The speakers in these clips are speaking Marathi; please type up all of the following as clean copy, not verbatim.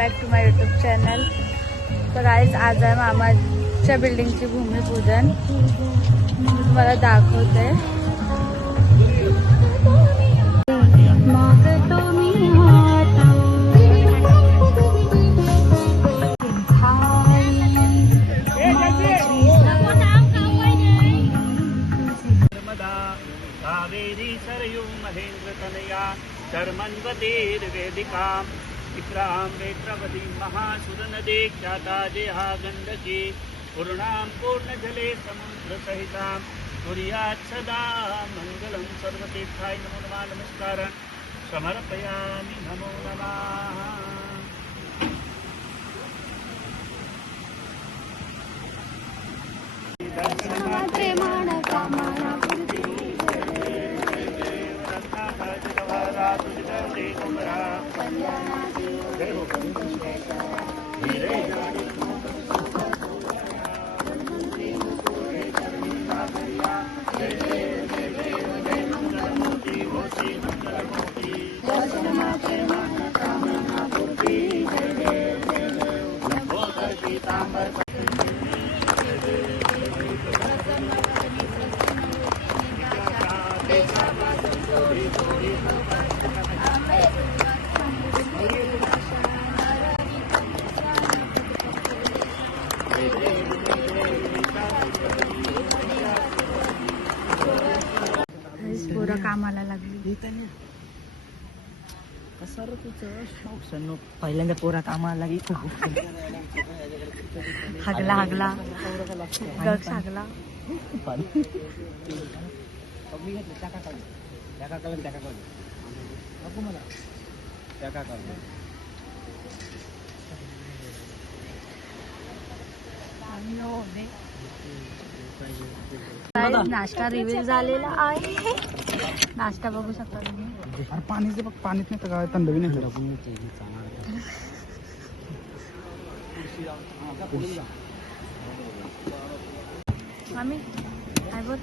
Back to my YouTube channel. तर गाईज आज आहे मामाच्या बिल्डिंगची भूमिपूजन. मी तुम्हाला दाखवते. कावेरी सरयू महेंद्र तनया शर्मन्वतीर्वेदिका विक्राम वेत्रवती महासुरनदे ख्याता देहा गंडकी पूर्णां पूर्णजले समुद्रसहितां कुर्यात् सदा मंगलं सर्वतीर्थाय नमो नमः. नमस्कार समर्पयामि. नमो नमः. पोरं कामाला लागली. पहिल्यांदा पोरा कामाला लागली. हागला हागला गग हागला. नाश्ता रिव्हिल झालेला आहे. नाश्ता बघू शकता तुम्ही. अरे पाणीच बघ, पाणीच नाही तर काय थंड बी नाही. मामी काय बोल.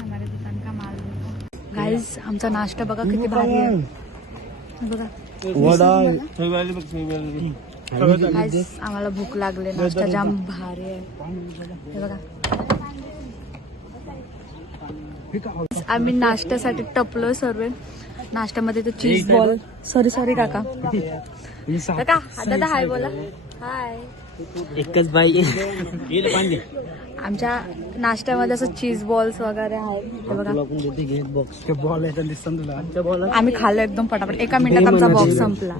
हमारे दुकान का माल. गाइस आमचा नाश्ता बघा किती भारी आहे. बघा गाइस आम्हाला भूक लागले. नाश्ता जाम भारी आहे. हे बघा आम्ही नाश्त्यासाठी टपलो सर्व. नाश्त्यामध्ये ते चीज बॉल. सॉरी काका. काका दादा हाय बोला. हाय. एकच बाई. आमच्या नाश्त्यामध्ये असं चीज बॉल्स वगैरे आहेत. हे बघा आम्ही खाल्लो एकदम पटापट. एका मिनिटात आमचा बॉक्स संपला.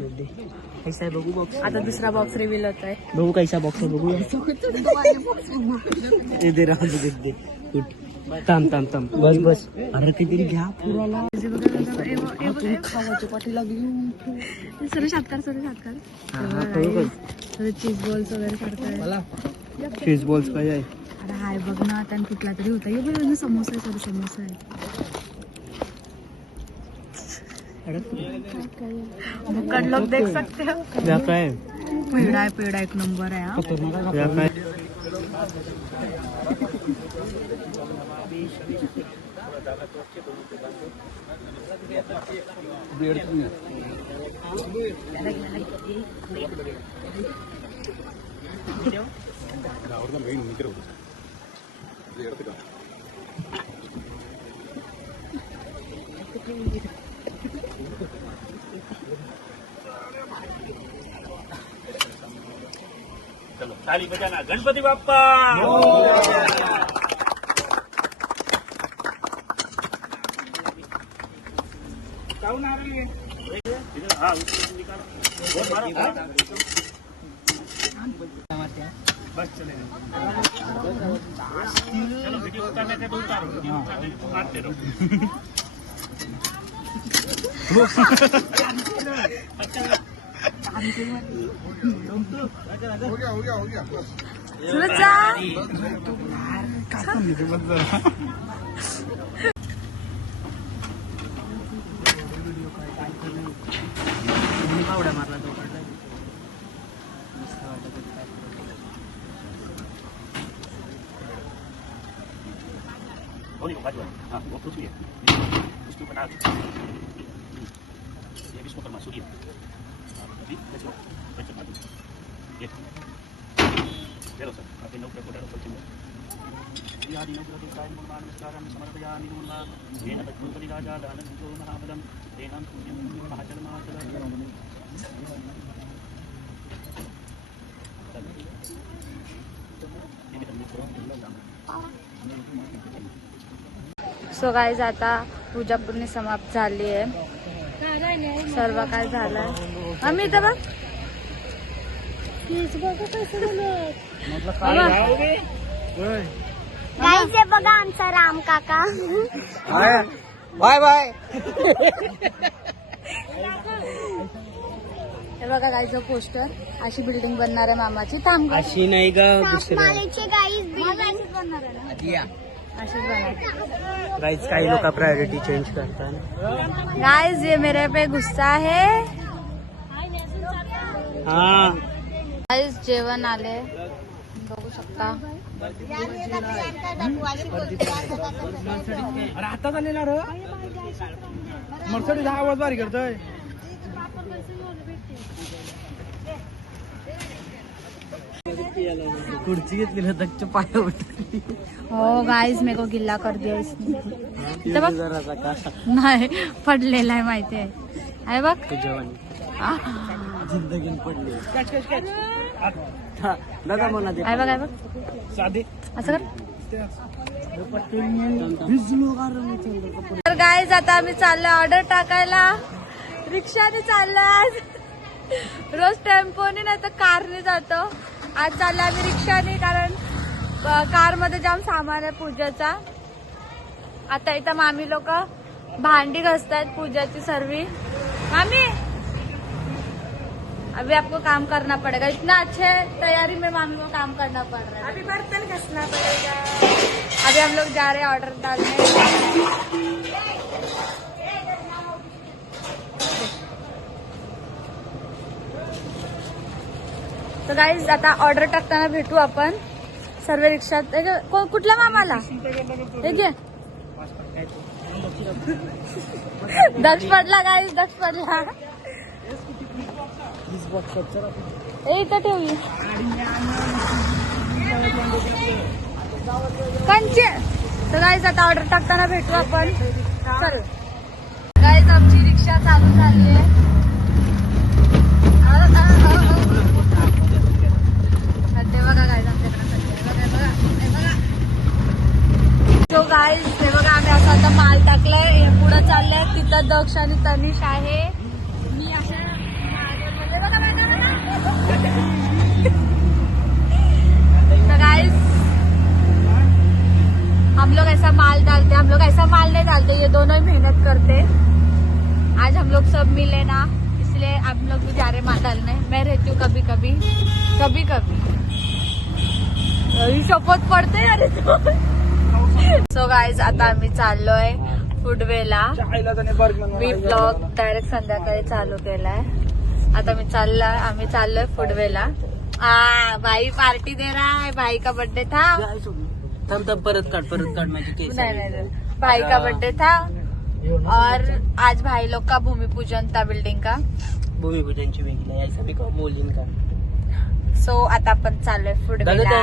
कैसा है बघू बॉक्स. आता दुसरा बॉक्स रिव्हील होत आहे. बघू कैसा बॉक्स आहे बघू. थांब बस. अरे किती घ्या पुराला. खावाची पाठी लागली. सुरेश हातकार. चीज बॉल्स वगैरे करताय. चीज बॉल्स पाहिजे. अरे हाय बघ ना. त्यानं कुठला तरी होता. हे बघ समोसा आहे. सॉरी समोसा आहे. भुक्कड लोग देख सकते हो. काय पेढा एक नंबर आहे. हा चलो ताली बजाना. गणपती बाप्पा. जाऊन आ रही है. हाँ बस चलेगा. चलो वीडियो उतारने के तो उतारो. वीडियो उतारने के तो मारते रहो. हो गया. सुरत जा. मारला तो. Oh, ini bukan. Ah, waktu itu ya. उसके ऊपर डाल ये भी इसको कर मासूरी अभी लेट्स गो लेट्स मार ये ले लो सर आप इन ऊपर कोटा ऊपर चिंता या दिन ऊपर के काय निर्माण नमस्कारम समर्पयामि नमः येन तत्पुरुषि राजा दानंतो महाबलम तेनां पुण्यं महाचल महाचल सो गाईज आता पूजा पूर्ण समाप्त झाली आहे. सर्व काय झालंय आम्ही इथं बघ गाईस हे बघा आमचा राम काका. Bye bye. हे बघा गाईचं पोस्टर. अशी बिल्डिंग बनणार आहे मामाची. थांब अशी नाही का दुसरं सासमालेचे गाईस बिल्डिंग बनणार आहे ना. अशीच बनणार. गाईज काही लोक प्रायोरिटी चेंज करतात. गाइस ये मेरे पे गुस्सा है. हा गाइस जेवण आले बघू शकता. अरे आता झालेला रे मर्सडीज हा आवाज बारी करतोय. खुर्ची घेतली ना तकच्या पाया उठली. हो गाइस मेरे को गिल्ला कर दिया इसने. इथं बघ. जरासा का नाही पडलेला आहे माहिती आहे. आहे बघ. जवानी जिंदगी पडली. नका म्हणा ते. आहे बघ आहे बघ. साधे असं कर. तर गाइस आता आम्ही चाललो ऑर्डर टाकायला. रिक्षाने चाललो आज. रोज टेम्पोने नाही तर कारने जातो. आज चाललो आम्ही रिक्षाने कारण कार मध्ये जाम सामान आहे पूजाचा. आता इथं मामी लोक भांडी घासतायत पूजाची सर्वी. मामी अभी आपको काम करना पड़ेगा. इतना अच्छे तैयारी में मामी को काम करना पड़ रहा है. अभी बर्तन घसना पड़ेगा. अभी हम लोग जा रहे हैं ऑर्डर डालने. तर गाईज आता ऑर्डर टाकताना भेटू आपण सर्व रिक्षात. कुठल्या मामाला हे घे. दक्ष पडला गाईज. दक्ष पडला. इथं ठेवली कंचे. तर गाईज आता ऑर्डर टाकताना भेटू आपण. चल गाईज आमची रिक्षा चालू झाली आहे. सध्या बघा गाईज आमच्याकडे बघा. सो गाईज हे बघा आम्ही असं आता माल टाकलाय. पुढे चाललंय. तिथं दक्ष आणि तनिष आहे. मी अशा तो गाइस हम लोग ऐसा माल डालते. हम लोग ऐसा माल नहीं डालते. ये दोनों ही मेहनत करते. आज हम लोग सब मिले ना इसलिए हम लोग भी जा रहे माल डालने. मैं रहती हूँ कभी कभी कभी कभी. शपथ पडते अरे. सो गाइस आता आम्ही चाललोय फूडवेला. मी ब्लॉग डायरेक्ट संध्याकाळी चालू केलाय. आता आम्ही चाललोय फूडवेला. भाई पार्टी दे रहा है. भाई का बर्थडे था. थांब परत काढ माझी केस. नहीं भाई का बर्थडे था और आज भाई लोग का भूमि पूजन था बिल्डिंग का. भूमिपूजनची वेगळी ऐसा मी का बोलीन का. सो आता आपण चाललोय फूडवेला.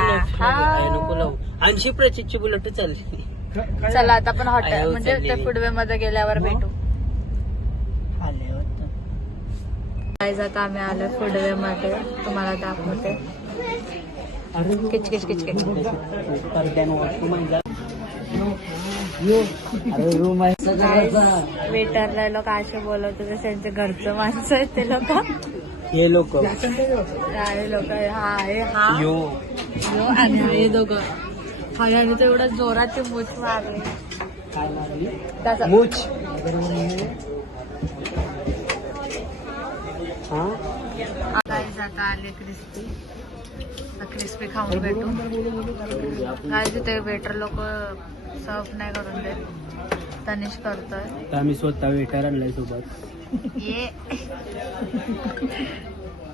नको लावू. 80 प्रचितची बुलेट चालली. चला आता आपण हॉटेल म्हणजे ते फूडवे मध्ये गेल्यावर भेटू. गाईज आता आम्ही आलोय फूडवे मध्ये. तुम्हाला दाखवते. किचकिच किचकिच. वेटरला लोक असे बोलवतो जसे त्यांचे घरचं माणसं आहेत ते लोक. हे लोक लोक हा यो आणि हे दोघं. ह्याने तर एवढं जोरात ते मूछ मारले. काय मारली. त्याचा मूछ. गाईज आता आले क्रिस्पी खाऊन भेटू. गाईज तिथे वेटर लोक सर्व नाही करून देत. तनिष करतोय. आम्ही स्वतः वेटर आणलाय सोबत. ये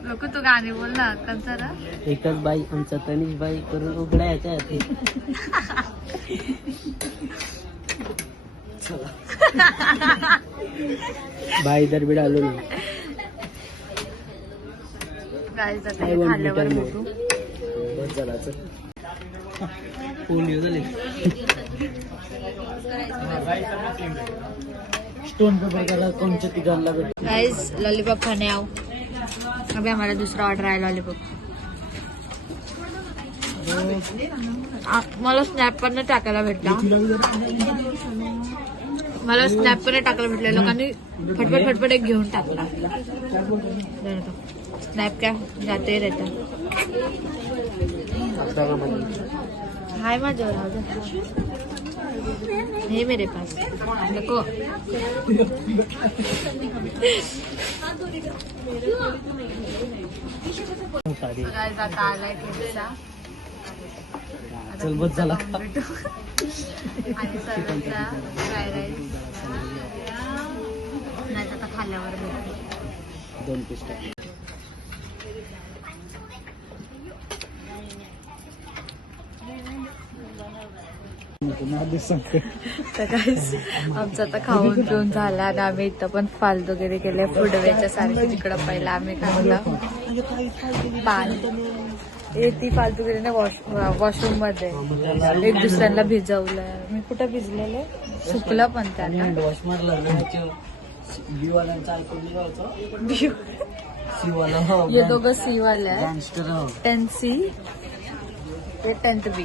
लोक तू गाणी बोल ना कंचा. एकच बाई आमचा तनिष बाई करून उघडायच्या. भाई इधर भी डालो ना. गाईज आता हे खाल्ल्यावर भेटू. बस झाला चल. पोलिओ झाले. स्टोन पेपर करा कोणच्या तिघांना भेट. गाईज लॉलीपॉप खाने आओ. अभी हमारा दूसरा ऑर्डर आहे लॉलीपॉप. मला स्नॅप पण नाही टाकायला भेटला. मला स्नॅप पण नाही टाकायला भेटला. लोकांनी फटफट फटफट एक घेऊन टाकला. स्नॅप क्या जाते रहता. हाय माझ्यावर हे मेरे पास नको. आता आलाय पिझ्झा. चल बस झाला. आणि सर्वांचा फ्राय राईस नाही आता खाल्ल्यावर भेटू. 2 पीस टाक. तर guys, आमचं आता खाऊन पिऊन झाला आणि आम्ही इथं पण फालतूगिरी केले. फुडवेच्या सारखी तिकडं पहिला आम्ही खाल्लं पाणी. ती फालतूगिरीने वॉशरूम मध्ये एक दुसऱ्यांना भिजवलंय. मी कुठं भिजलेले सुकलं पण त्याला. वॉश मारला ये दोघं सी वाले आहेत. 10C ते 10B.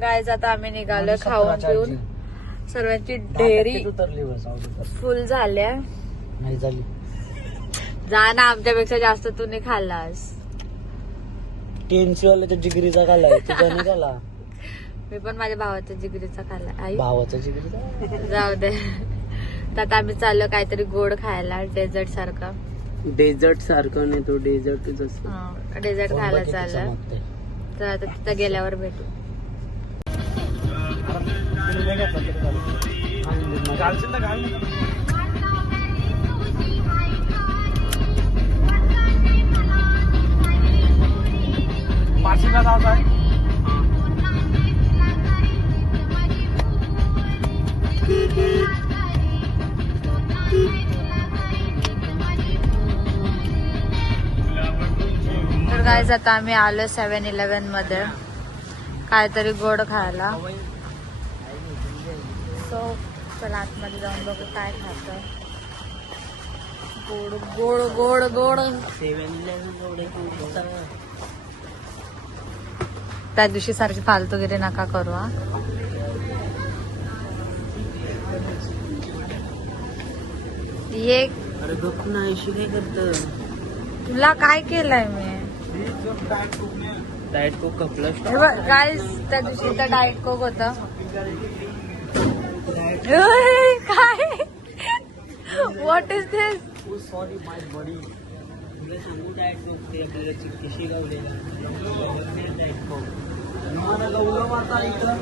काय आता आम्ही निघालो खाऊन पिऊन. सर्वांची डेअरी उतरली बस. फुल झाल्या. नाही झाली. जा ना आमच्यापेक्षा जास्त तू नाही खाल्लास. TNC वाल्याच्या जिगरीचा खाल्लाय. तुझा नाही खाल्ला. मी पण माझ्या भावाच्या जिगरीचा खाल्ला. आई भावाचा जिगरीचा. जाऊ दे. तर आता आम्ही चाललो काहीतरी गोड खायला. डेझर्ट सारखं. डेझर्ट सारखं नाही तो डेझर्टच असतो. डेझर्ट खायला चाललं. तर आता तिथं गेल्यावर भेटू. पाचीला जात आहे. तर गाईज आता आम्ही आलो 7-11 मध्ये काहीतरी गोड खायला. सो चला आतमध्ये जाऊन बघू काय खातं. गोड गोड गोड गोड. त्या दिवशी सारखी फालतूगिरी नका करू. हा ये अरे गप ना. ऐशी काय करत. तुला काय केलंय मी. डाएट को कपला. गाईज त्या दिवशी तर डाएट कोक होता. काय what is this. Sorry my body. तुला सांगू डाएट कोक आपल्याला कशी गावलेला. डाएट कोक मला गावलं मारता इथं.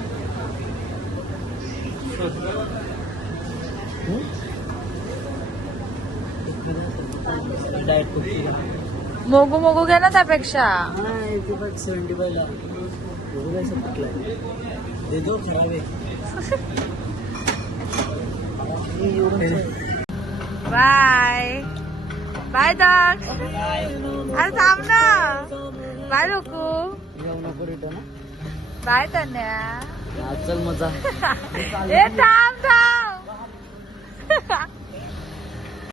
डाएट कोक मोगू मोगू घे ना त्यापेक्षा. 75 ला दे दो. खराब आहे. बाय बाय दक्ष. अरे थांब ना. बाय लोकू. येऊ नको रिटर्न. बाय तन्या. चल मजा. ए थांब थांब.